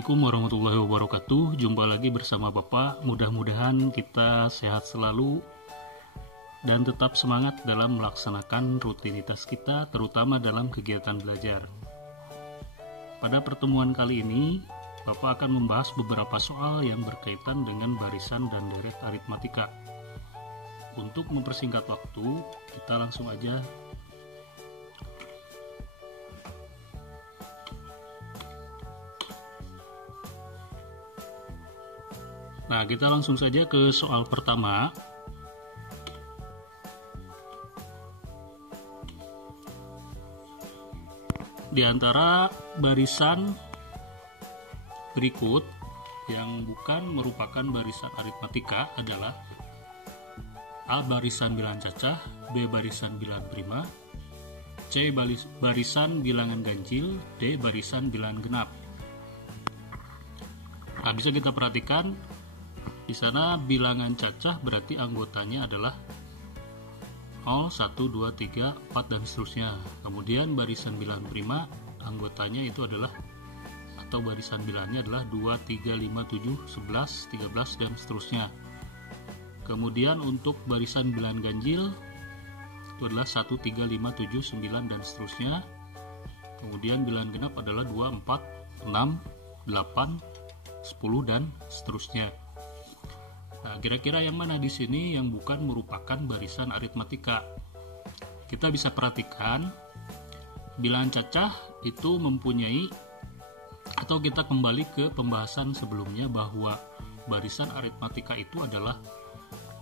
Assalamualaikum warahmatullahi wabarakatuh. Jumpa lagi bersama Bapak. Mudah-mudahan kita sehat selalu dan tetap semangat dalam melaksanakan rutinitas kita, terutama dalam kegiatan belajar. Pada pertemuan kali ini, Bapak akan membahas beberapa soal yang berkaitan dengan barisan dan deret aritmatika. Untuk mempersingkat waktu, kita langsung aja Nah, kita langsung saja ke soal pertama. Di antara barisan berikut yang bukan merupakan barisan aritmatika adalah A. Barisan bilangan cacah, B. Barisan bilangan prima, C. Barisan bilangan ganjil, D. Barisan bilangan genap. Nah, bisa kita perhatikan di sana bilangan cacah berarti anggotanya adalah 0, 1, 2, 3, 4 dan seterusnya. Kemudian barisan bilangan prima anggotanya itu adalah atau barisan bilangnya adalah 2, 3, 5, 7, 11, 13 dan seterusnya. Kemudian untuk barisan bilangan ganjil itu adalah 1, 3, 5, 7, 9 dan seterusnya. Kemudian bilangan genap adalah 2, 4, 6, 8, 10 dan seterusnya. Nah, kira-kira yang mana di sini yang bukan merupakan barisan aritmatika? Kita bisa perhatikan bilangan cacah itu mempunyai, atau kita kembali ke pembahasan sebelumnya bahwa barisan aritmatika itu adalah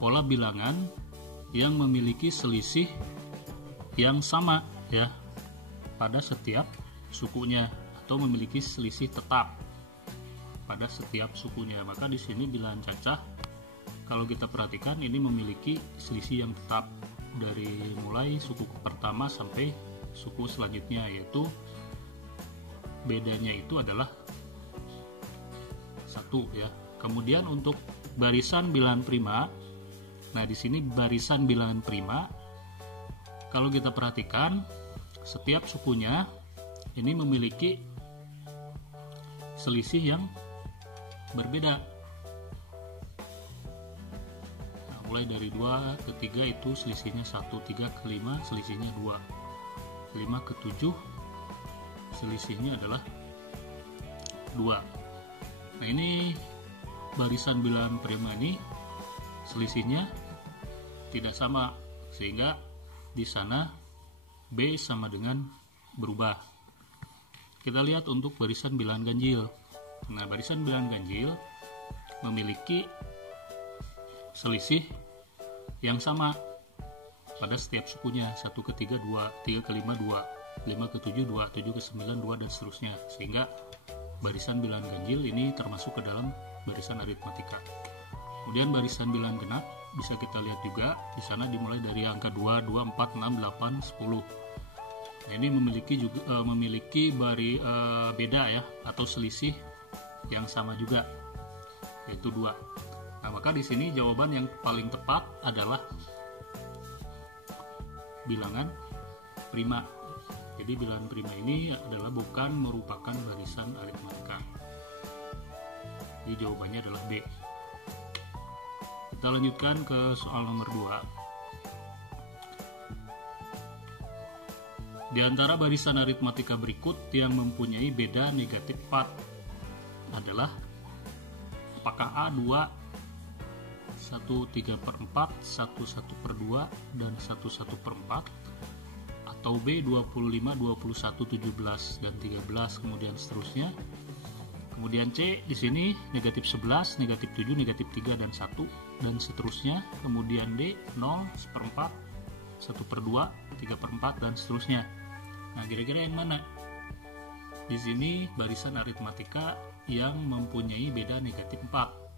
pola bilangan yang memiliki selisih yang sama ya pada setiap sukunya, atau memiliki selisih tetap pada setiap sukunya. Maka di sini bilangan cacah, kalau kita perhatikan ini memiliki selisih yang tetap dari mulai suku pertama sampai suku selanjutnya, yaitu bedanya itu adalah 1 ya. Kemudian untuk barisan bilangan prima, nah di sini barisan bilangan prima, kalau kita perhatikan setiap sukunya ini memiliki selisih yang berbeda. Mulai dari 2 ke 3 itu selisihnya 1, 3 ke 5 selisihnya 2, 5 ke 7 selisihnya adalah 2. Nah, ini barisan bilangan prima ini selisihnya tidak sama, sehingga di sana B sama dengan berubah. Kita lihat untuk barisan bilangan ganjil. Nah, barisan bilangan ganjil memiliki selisih yang sama pada setiap sukunya, 1 ke 3 2, 3 ke 5 2, 5 ke 7 2, 7 ke 9 2 dan seterusnya, sehingga barisan bilangan ganjil ini termasuk ke dalam barisan aritmatika. Kemudian barisan bilangan genap bisa kita lihat juga di sana dimulai dari angka 2, 2, 4, 6, 8, 10. Nah, ini memiliki beda ya, atau selisih yang sama juga, yaitu 2. Nah, maka di sini jawaban yang paling tepat adalah bilangan prima. Jadi bilangan prima ini adalah bukan merupakan barisan aritmatika. Jadi jawabannya adalah B. Kita lanjutkan ke soal nomor 2. Di antara barisan aritmatika berikut yang mempunyai beda negatif 4 adalah apakah A 2 1/3/4, 1/1/2, dan 1/1/4, atau B 25, 21, 17, dan 13, kemudian seterusnya. Kemudian C di sini negatif 11, negatif 7, negatif 3, dan 1, dan seterusnya. Kemudian D 0, 1/4, 1/2, 3/4, dan seterusnya. Nah, kira-kira yang mana? Di sini barisan aritmatika yang mempunyai beda negatif 4.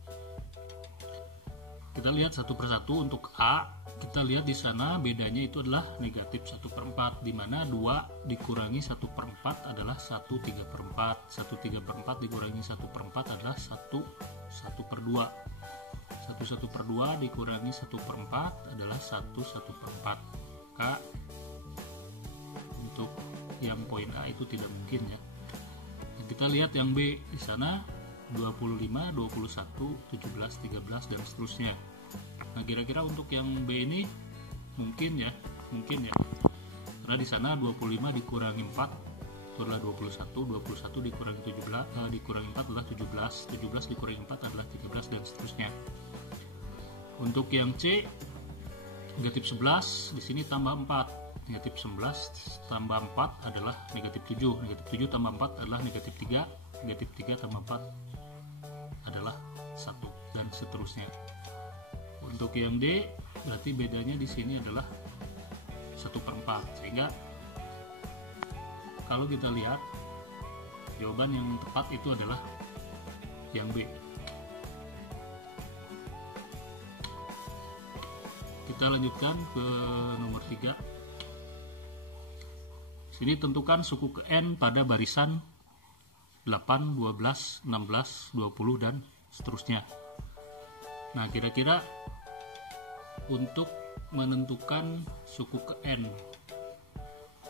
Kita lihat satu persatu. Untuk A, kita lihat di sana bedanya itu adalah negatif 1/4, di mana 2 dikurangi 1/4 adalah 1/3/4, 1/3/4 dikurangi 1/4 adalah 1/2, 1/2 dikurangi 1/4 adalah 1/4. Maka untuk yang poin A itu tidak mungkin ya. kita lihat yang B, di sana 25, 21, 17, 13 dan seterusnya. Nah, kira-kira untuk yang B ini mungkin ya. Karena di sana 25 dikurangi 4 itu adalah 21, 21 dikurangi 17 dikurangi 4 adalah 17, 17 dikurangi 4 adalah 13 dan seterusnya. Untuk yang C, negatif 11 di sini tambah 4. Negatif 11 tambah 4 adalah negatif 7. Negatif 7 tambah 4 adalah negatif 3. Negatif 3 tambah 4 adalah 1 dan seterusnya. Untuk yang D, berarti bedanya di sini adalah 1/4, sehingga kalau kita lihat jawaban yang tepat itu adalah yang B. Kita lanjutkan ke nomor 3. Sini tentukan suku ke N pada barisan 8, 12, 16, 20 dan seterusnya. Nah, kira-kira untuk menentukan suku ke N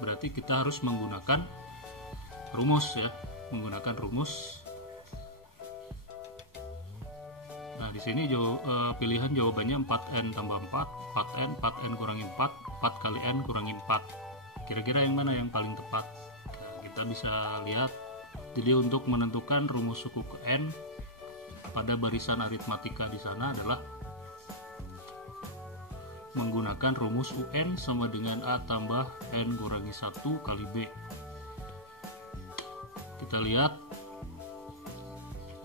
berarti kita harus menggunakan rumus ya, menggunakan rumus. Nah, di sini pilihan jawabannya 4N tambah 4, 4N, 4N kurangi 4, 4 kali N kurangi 4. Kira-kira yang mana yang paling tepat? Nah, kita bisa lihat. Jadi untuk menentukan rumus suku ke N pada barisan aritmatika di sana adalah menggunakan rumus UN sama dengan A tambah N kurangi 1 kali B. Kita lihat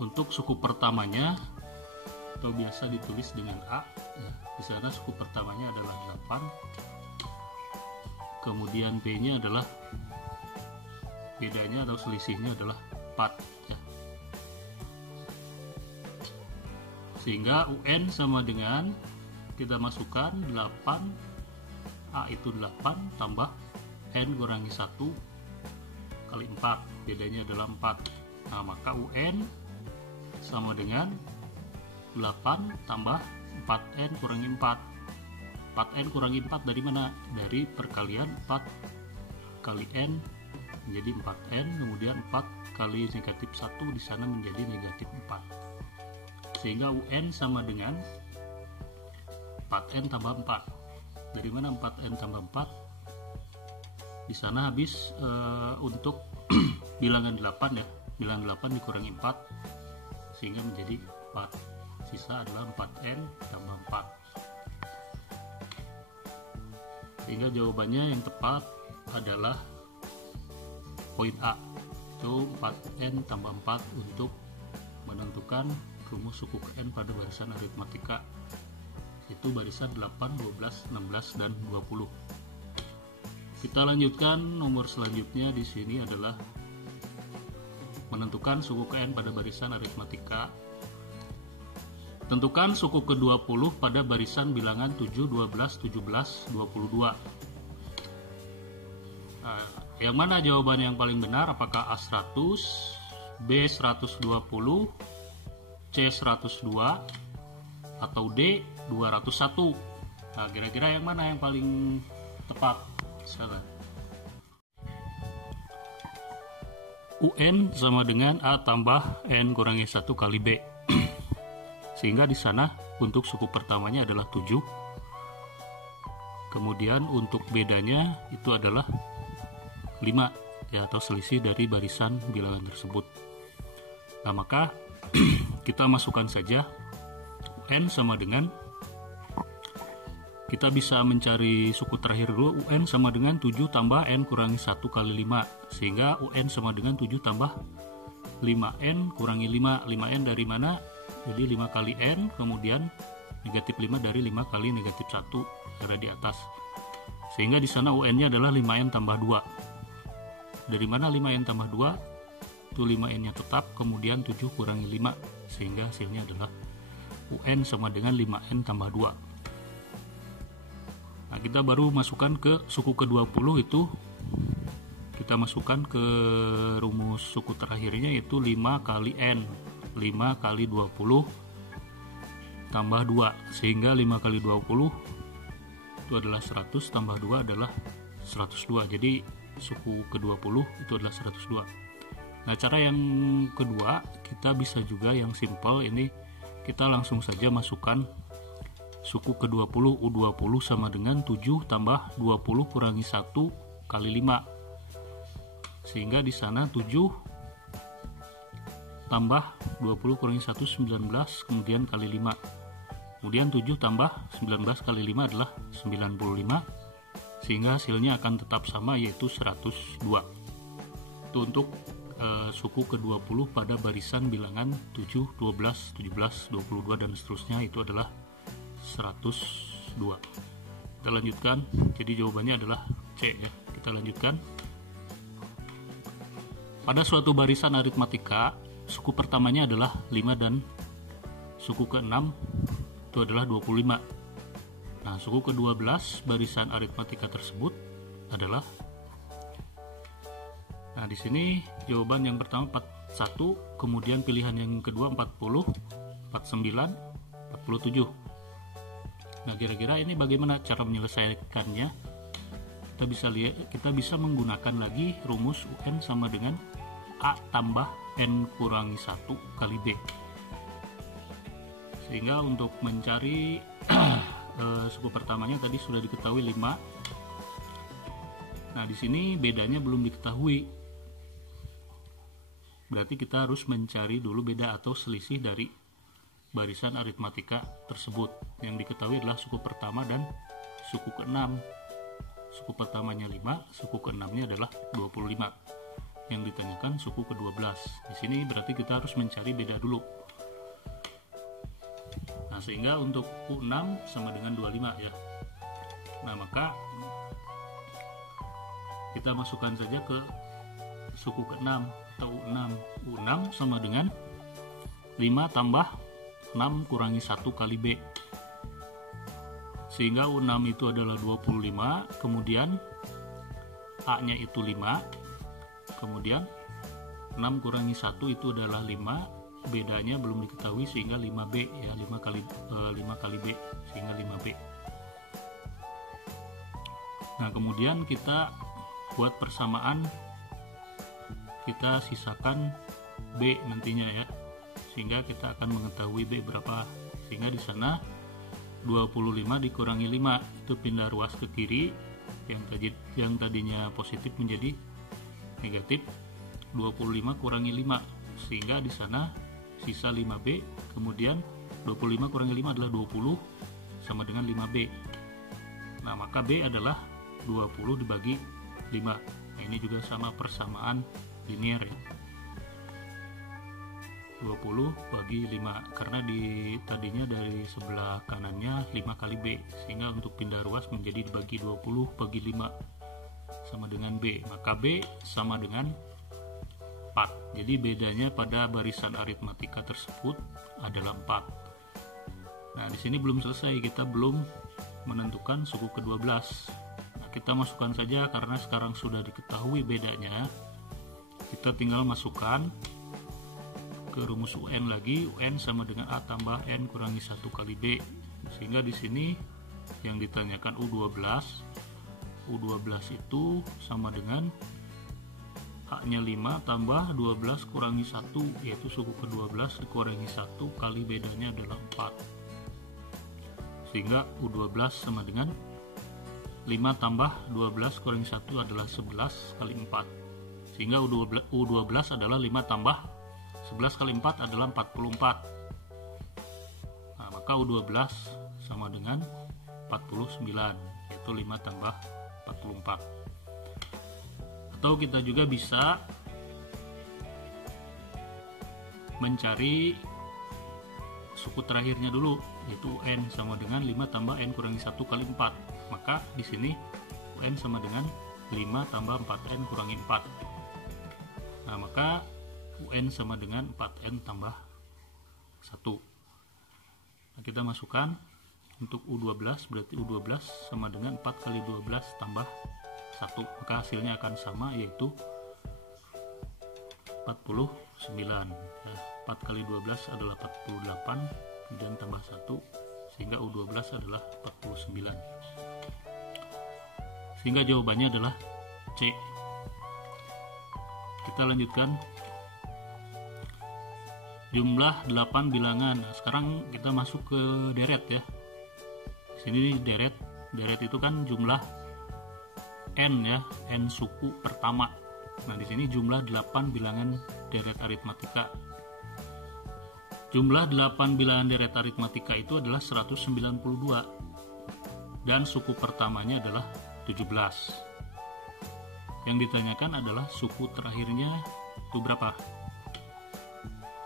untuk suku pertamanya atau biasa ditulis dengan A. Di sana suku pertamanya adalah 8. Kemudian B-nya adalah bedanya atau selisihnya adalah 4 ya. Sehingga UN sama dengan kita masukkan 8, A itu 8 tambah N kurangi 1 kali 4, bedanya adalah 4. Nah, maka UN sama dengan 8 tambah 4N kurangi 4. 4N kurangi 4 dari mana? Dari perkalian 4 kali N menjadi 4N, kemudian 4 kali negatif 1 di sana menjadi negatif 4. Sehingga UN sama dengan 4N tambah 4. Dari mana 4N tambah 4? Di sana habis untuk bilangan 8 ya. Bilangan 8 dikurangi 4 sehingga menjadi 4. Sisa adalah 4N tambah 4. Sehingga jawabannya yang tepat adalah poin A. Itu 4N tambah 4 untuk menentukan rumus suku ke N pada barisan aritmatika. Itu barisan 8, 12, 16 dan 20. Kita lanjutkan nomor selanjutnya di sini adalah menentukan suku ke N pada barisan aritmatika. Tentukan suku ke-20 pada barisan bilangan 7, 12, 17, 22. Nah, yang mana jawaban yang paling benar? Apakah A100, B120, C102 atau D201? Nah, kira-kira yang mana yang paling tepat? Silakan. UN sama dengan A tambah N kurangi 1 kali B. Sehingga di sana untuk suku pertamanya adalah 7. Kemudian untuk bedanya itu adalah 5 ya, atau selisih dari barisan bilangan tersebut. Nah, maka kita masukkan saja UN sama dengan, kita bisa mencari suku terakhir dulu. UN sama dengan 7 tambah N kurangi 1 kali 5, sehingga UN sama dengan 7 tambah 5N kurangi 5. 5N dari mana? Jadi 5 kali N, kemudian negatif 5 dari 5 kali negatif 1 ada di atas. Sehingga di sana UN-nya adalah 5N tambah 2. Dari mana 5N tambah 2? Itu 5N-nya tetap, kemudian 7 kurangi 5, sehingga hasilnya adalah UN sama dengan 5N tambah 2. Nah, kita baru masukkan ke suku ke-20 itu, kita masukkan ke rumus suku terakhirnya yaitu 5 kali N. 5 kali 20 tambah 2, sehingga 5 kali 20 itu adalah 100 tambah 2 adalah 102. Jadi suku ke-20 itu adalah 102. Nah, cara yang kedua kita bisa juga yang simple, ini kita langsung saja masukkan suku ke-20 U20 sama dengan 7 tambah 20 kurangi 1 kali 5. Sehingga di sana 7 tambah 20 kurangi 1 19, kemudian kali 5. Kemudian 7 tambah 19 kali 5 adalah 95. Sehingga hasilnya akan tetap sama, yaitu 102. Itu untuk suku ke-20 pada barisan bilangan 7, 12, 17, 22 dan seterusnya, itu adalah 102. Kita lanjutkan. Jadi jawabannya adalah C ya. Kita lanjutkan. Pada suatu barisan aritmatika, suku pertamanya adalah 5 dan suku ke-6 itu adalah 25. Nah, suku ke-12 barisan aritmatika tersebut adalah, nah di sini jawaban yang pertama 41, kemudian pilihan yang kedua 40, 49, 47. Nah, kira-kira ini bagaimana cara menyelesaikannya? Kita bisa menggunakan lagi rumus UN sama dengan A tambah N kurangi 1 kali B. Sehingga untuk mencari suku pertamanya tadi sudah diketahui 5. Nah, di sini bedanya belum diketahui. Berarti kita harus mencari dulu beda atau selisih dari barisan aritmatika tersebut. Yang diketahui adalah suku pertama dan suku ke-6. Suku pertamanya 5, suku ke-6-nya adalah 25. Yang ditanyakan suku ke-12. Di sini berarti kita harus mencari beda dulu. Nah, sehingga untuk U6 sama dengan 25 ya. Nah, maka kita masukkan saja ke suku ke-6 atau U6. U6 sama dengan 5 tambah 6 kurangi 1 kali B. Sehingga U6 itu adalah 25, kemudian A-nya itu 5, kemudian 6 kurangi 1 itu adalah 5, bedanya belum diketahui sehingga 5B ya, 5 kali B sehingga 5B. Nah, kemudian kita buat persamaan, kita sisakan B nantinya ya, sehingga kita akan mengetahui B berapa. Sehingga di sana 25 dikurangi 5 itu pindah ruas ke kiri, yang tadinya positif menjadi negatif. 25 kurangi 5 sehingga di sana sisa 5B, kemudian 25 kurangi 5 adalah 20 sama dengan 5B. Nah, maka B adalah 20 dibagi 5. Nah, ini juga sama persamaan linear ya. 20 bagi 5, karena tadinya dari sebelah kanannya 5 kali B, sehingga untuk pindah ruas menjadi dibagi 20 bagi 5 sama dengan B, maka B sama dengan 4. Jadi bedanya pada barisan aritmatika tersebut adalah 4. Nah, di sini belum selesai, kita belum menentukan suku ke-12. Nah, kita masukkan saja karena sekarang sudah diketahui bedanya. Kita tinggal masukkan ke rumus UN lagi. UN sama dengan A tambah N kurangi 1 kali B. Sehingga di sini yang ditanyakan U12. U12 itu sama dengan A-nya 5 tambah 12 kurangi 1, yaitu suku ke-12 kurangi 1 kali bedanya adalah 4. Sehingga U12 sama dengan 5 tambah 12 kurangi 1 adalah 11 kali 4. Sehingga U12 adalah 5 tambah 11 kali 4 adalah 44. Nah, maka U12 sama dengan 49, yaitu 5 tambah 44. Atau kita juga bisa mencari suku terakhirnya dulu, yaitu UN sama dengan 5 tambah N kurangi 1 kali 4. Maka di sini UN sama dengan 5 tambah 4N kurangi 4. Nah, maka UN sama dengan 4N tambah 1. Nah, kita masukkan untuk U12, berarti U12 sama dengan 4 kali 12 tambah 1, maka hasilnya akan sama, yaitu 49. Nah, 4 kali 12 adalah 48, kemudian tambah 1, sehingga U12 adalah 49. Sehingga jawabannya adalah C. Kita lanjutkan. jumlah 8 bilangan. Nah, sekarang kita masuk ke deret ya. Di sini deret itu kan jumlah n ya, n suku pertama. Nah, di sini jumlah 8 bilangan deret aritmatika. Jumlah 8 bilangan deret aritmatika itu adalah 192 dan suku pertamanya adalah 17. Yang ditanyakan adalah suku terakhirnya itu berapa?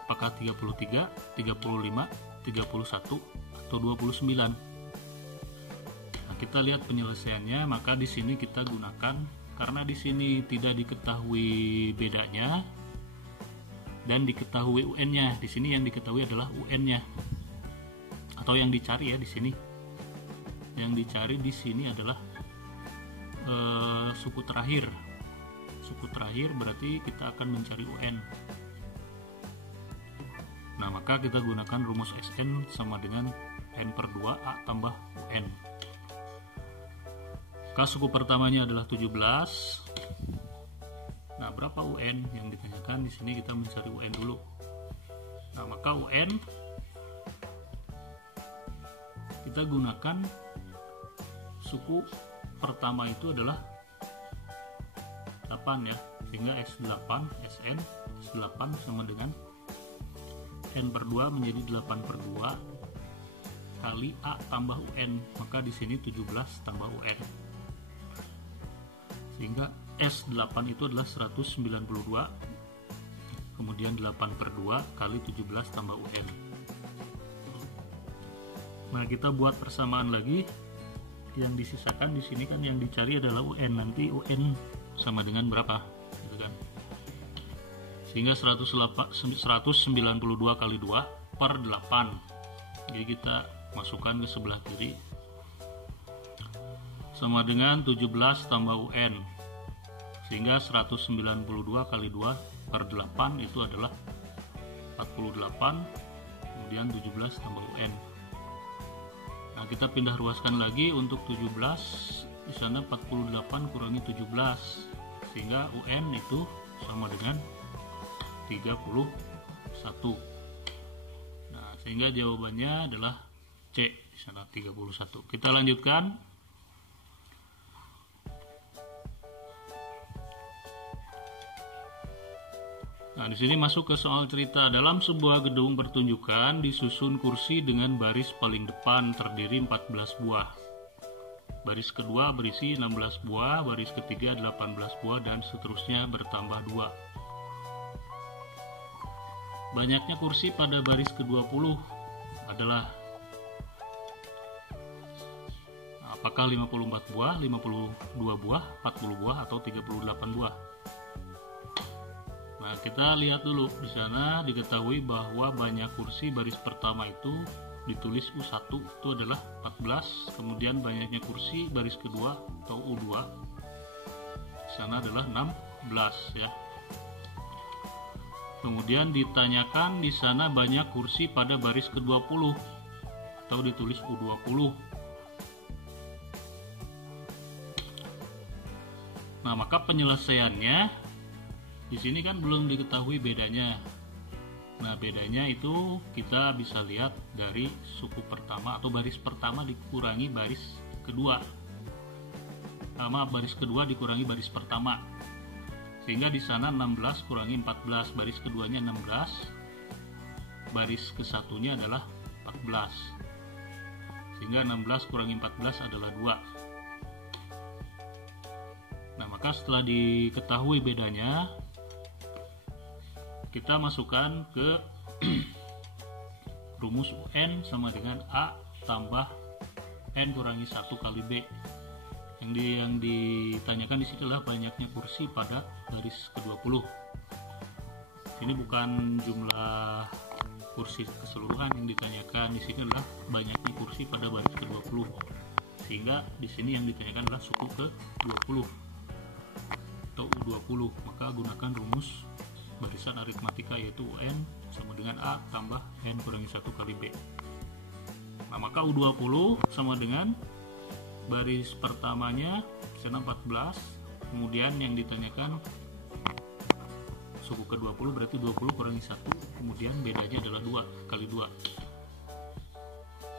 Apakah 33, 35, 31 atau 29? Nah, kita lihat penyelesaiannya, maka di sini kita gunakan karena di sini tidak diketahui bedanya dan diketahui UN-nya. Di sini yang diketahui adalah UN-nya. Atau yang dicari ya di sini. Yang dicari di sini adalah suku terakhir. Suku terakhir berarti kita akan mencari UN. Nah, maka kita gunakan rumus Sn sama dengan n per 2 A tambah UN. Maka suku pertamanya adalah 17. Nah, berapa UN yang ditanyakan? Di sini kita mencari UN dulu. Nah, maka UN kita gunakan suku pertama itu adalah 8 ya, sehingga S8 Sn S8 sama dengan n per 2 menjadi 8 per 2 kali A tambah UN, maka di sini 17 tambah UN, sehingga S8 itu adalah 192, kemudian 8 per 2 kali 17 tambah UN. Nah, kita buat persamaan lagi. Yang disisakan di sini kan yang dicari adalah UN, nanti UN sama dengan berapa gitu kan, sehingga 192 kali 2 per 8, jadi kita masukkan ke sebelah kiri sama dengan 17 tambah UN, sehingga 192 kali 2 per 8 itu adalah 48, kemudian 17 tambah UN. Nah, kita pindah ruaskan lagi untuk 17, di sana 48 kurangi 17, sehingga UN itu sama dengan 31. Nah, sehingga jawabannya adalah C, di sana 31. Kita lanjutkan. Nah, di sini masuk ke soal cerita. Dalam sebuah gedung pertunjukan disusun kursi dengan baris paling depan terdiri 14 buah. Baris kedua berisi 16 buah, baris ketiga 18 buah, dan seterusnya bertambah 2. Banyaknya kursi pada baris ke-20 adalah apakah 54 buah, 52 buah, 40 buah, atau 38 buah? Nah, kita lihat dulu. Di sana diketahui bahwa banyak kursi baris pertama itu ditulis U1 itu adalah 14, kemudian banyaknya kursi baris kedua atau U2 di sana adalah 16 ya. Kemudian ditanyakan di sana banyak kursi pada baris ke-20 atau ditulis U20. Nah, maka penyelesaiannya di sini kan belum diketahui bedanya. Nah, bedanya itu kita bisa lihat dari suku pertama atau baris pertama dikurangi baris kedua. Sama baris kedua dikurangi baris pertama. Sehingga di sana 16 kurangi 14, baris keduanya 16, baris ke-1-nya adalah 14. Sehingga 16 kurangi 14 adalah 2. Nah, maka setelah diketahui bedanya, kita masukkan ke rumus UN sama dengan A tambah N kurangi 1 kali B. Yang ditanyakan di sini adalah banyaknya kursi pada baris ke-20. Ini bukan jumlah kursi keseluruhan yang ditanyakan, di sini adalah banyaknya kursi pada baris ke-20. Sehingga di sini yang ditanyakan adalah suku ke-20 atau U20. Maka gunakan rumus barisan aritmatika yaitu UN sama dengan A tambah N kurangi 1 kali B. Nah, maka U20 sama dengan baris pertamanya sana 14, kemudian yang ditanyakan suku ke-20 berarti 20 kurangi 1, kemudian bedanya adalah 2 kali 2.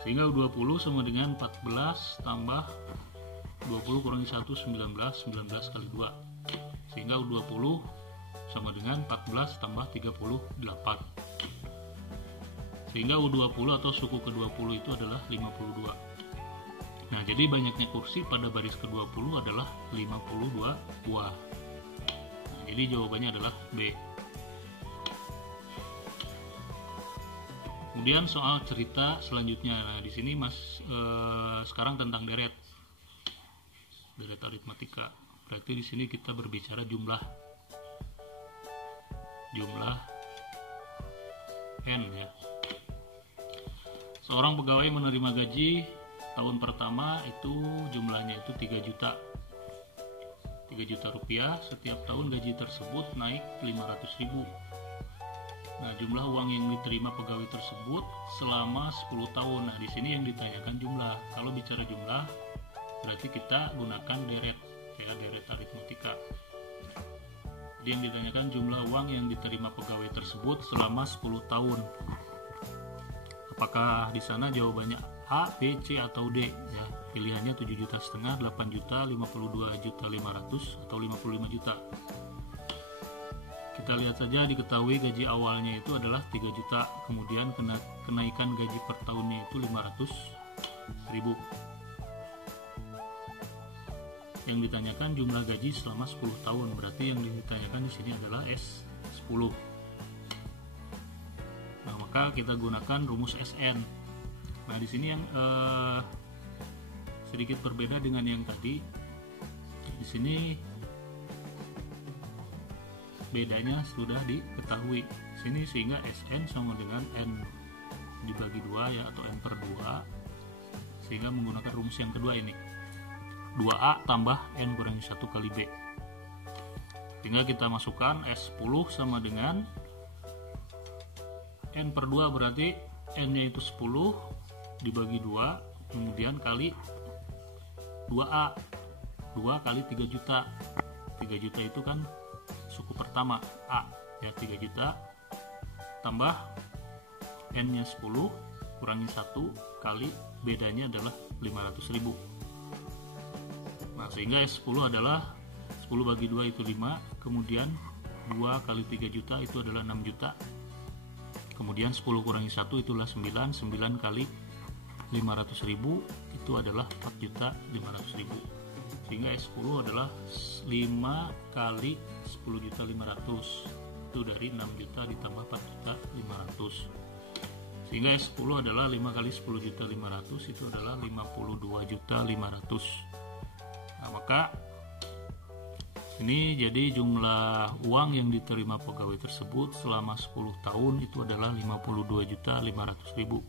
Sehingga U20 sama dengan 14 tambah 20 kurangi 1, 19, 19 kali 2. Sehingga U20 sama dengan 14 tambah 38. Sehingga U20 atau suku ke-20 itu adalah 52. Nah, jadi banyaknya kursi pada baris ke-20 adalah 52 buah. Nah, jadi jawabannya adalah B. Kemudian soal cerita selanjutnya. Nah, di sini sekarang tentang deret aritmatika. Berarti di sini kita berbicara jumlah N ya. Seorang pegawai menerima gaji tahun pertama itu jumlahnya itu 3 juta rupiah. Setiap tahun gaji tersebut naik 500.000. Nah, jumlah uang yang diterima pegawai tersebut selama 10 tahun. Nah, di sini yang ditanyakan jumlah. Kalau bicara jumlah, berarti kita gunakan deret aritmatika. Jadi yang ditanyakan jumlah uang yang diterima pegawai tersebut selama 10 tahun. Apakah di sana jawabannya A, B, C atau D ya. Pilihannya 7,5 juta, 8 juta, 52.500.000 atau 55 juta. Kita lihat saja, diketahui gaji awalnya itu adalah 3 juta, kemudian kenaikan gaji per tahunnya itu 500.000. Yang ditanyakan jumlah gaji selama 10 tahun, berarti yang ditanyakan di sini adalah S10. Nah, maka kita gunakan rumus SN. Nah, di sini yang sedikit berbeda dengan yang tadi. Di sini bedanya sudah diketahui sini, sehingga SN sama dengan N dibagi 2 ya, atau N per 2, sehingga menggunakan rumus yang kedua ini 2A tambah N kurangi 1 kali B, sehingga kita masukkan S10 sama dengan N per 2, berarti N nya itu 10 dibagi 2 kemudian kali 2A, 2 kali 3 juta. 3 juta itu kan suku pertama A ya, 3 juta tambah N nya 10 kurangi 1 kali bedanya adalah 500.000. Nah, sehingga S10 adalah 10 bagi 2 itu 5, kemudian 2 kali 3 juta itu adalah 6 juta, kemudian 10 kurangi 1 itulah 9, 9 kali 500.000 itu adalah 4.500.000. Sehingga S10 adalah 5 kali 10.500.000, itu dari 6 juta ditambah 4.500.000. Sehingga S10 adalah 5 kali 10.500.000 itu adalah 52.500.000. Nah, maka ini jadi jumlah uang yang diterima pegawai tersebut selama 10 tahun itu adalah 52.500.000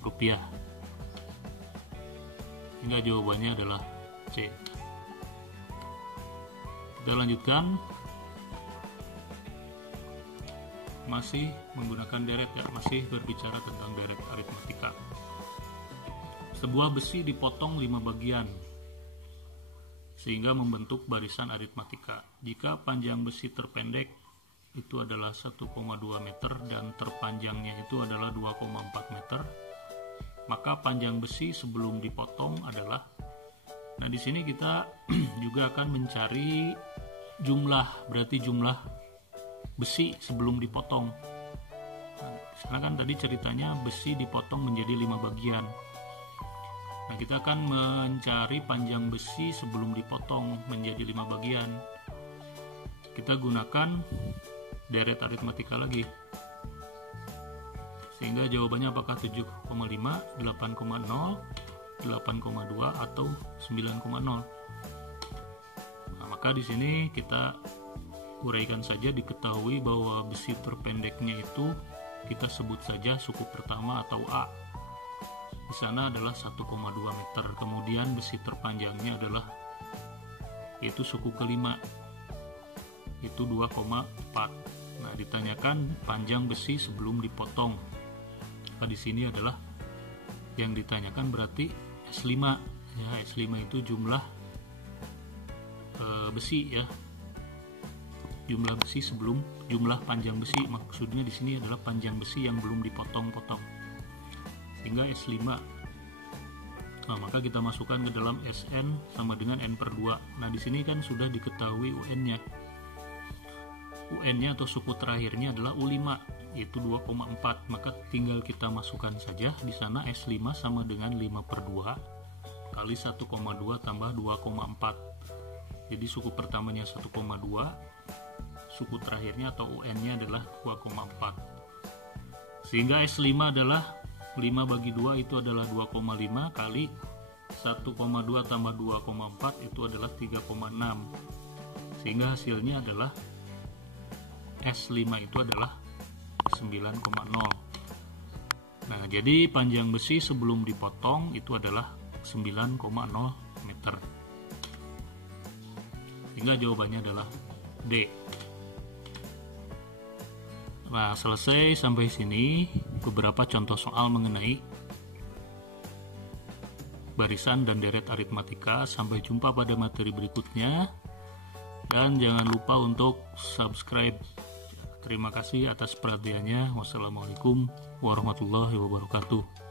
rupiah. Hingga jawabannya adalah C. Kita lanjutkan, masih menggunakan deret ya, masih berbicara tentang deret aritmatika. Sebuah besi dipotong 5 bagian sehingga membentuk barisan aritmatika. Jika panjang besi terpendek itu adalah 1,2 meter dan terpanjangnya itu adalah 2,4 meter, maka panjang besi sebelum dipotong adalah. Nah, di sini kita juga akan mencari jumlah, berarti jumlah besi sebelum dipotong. Nah, sekarang kan tadi ceritanya besi dipotong menjadi 5 bagian. Nah, kita akan mencari panjang besi sebelum dipotong menjadi 5 bagian. Kita gunakan deret aritmatika lagi. Sehingga jawabannya apakah 7,5, 8,0, 8,2 atau 9,0. Nah, maka di sini kita uraikan saja, diketahui bahwa besi terpendeknya itu kita sebut saja suku pertama atau A. Di sana adalah 1,2 meter. Kemudian besi terpanjangnya adalah yaitu suku kelima, itu 2,4. Nah, ditanyakan panjang besi sebelum dipotong. Nah, di sini adalah yang ditanyakan berarti S5 ya. S5 itu jumlah besi ya. jumlah besi sebelum jumlah panjang besi. Maksudnya di sini adalah panjang besi yang belum dipotong-potong. Sehingga S5. Nah, maka kita masukkan ke dalam Sn sama dengan N/2. Nah, di sini kan sudah diketahui UN-nya. UN-nya atau suku terakhirnya adalah U5, yaitu 2,4. Maka tinggal kita masukkan saja di sana S5 sama dengan 5/2 kali 1,2 tambah 2,4. Jadi suku pertamanya 1,2, suku terakhirnya atau UN-nya adalah 2,4. Sehingga S5 adalah 5 bagi 2 itu adalah 2,5 kali 1,2 tambah 2,4 itu adalah 3,6. Sehingga hasilnya adalah S5 itu adalah 9,0. Nah, jadi panjang besi sebelum dipotong itu adalah 9,0 meter. Sehingga jawabannya adalah D. Nah, selesai sampai sini beberapa contoh soal mengenai barisan dan deret aritmatika. Sampai jumpa pada materi berikutnya. Dan jangan lupa untuk subscribe. Terima kasih atas perhatiannya. Wassalamualaikum warahmatullahi wabarakatuh.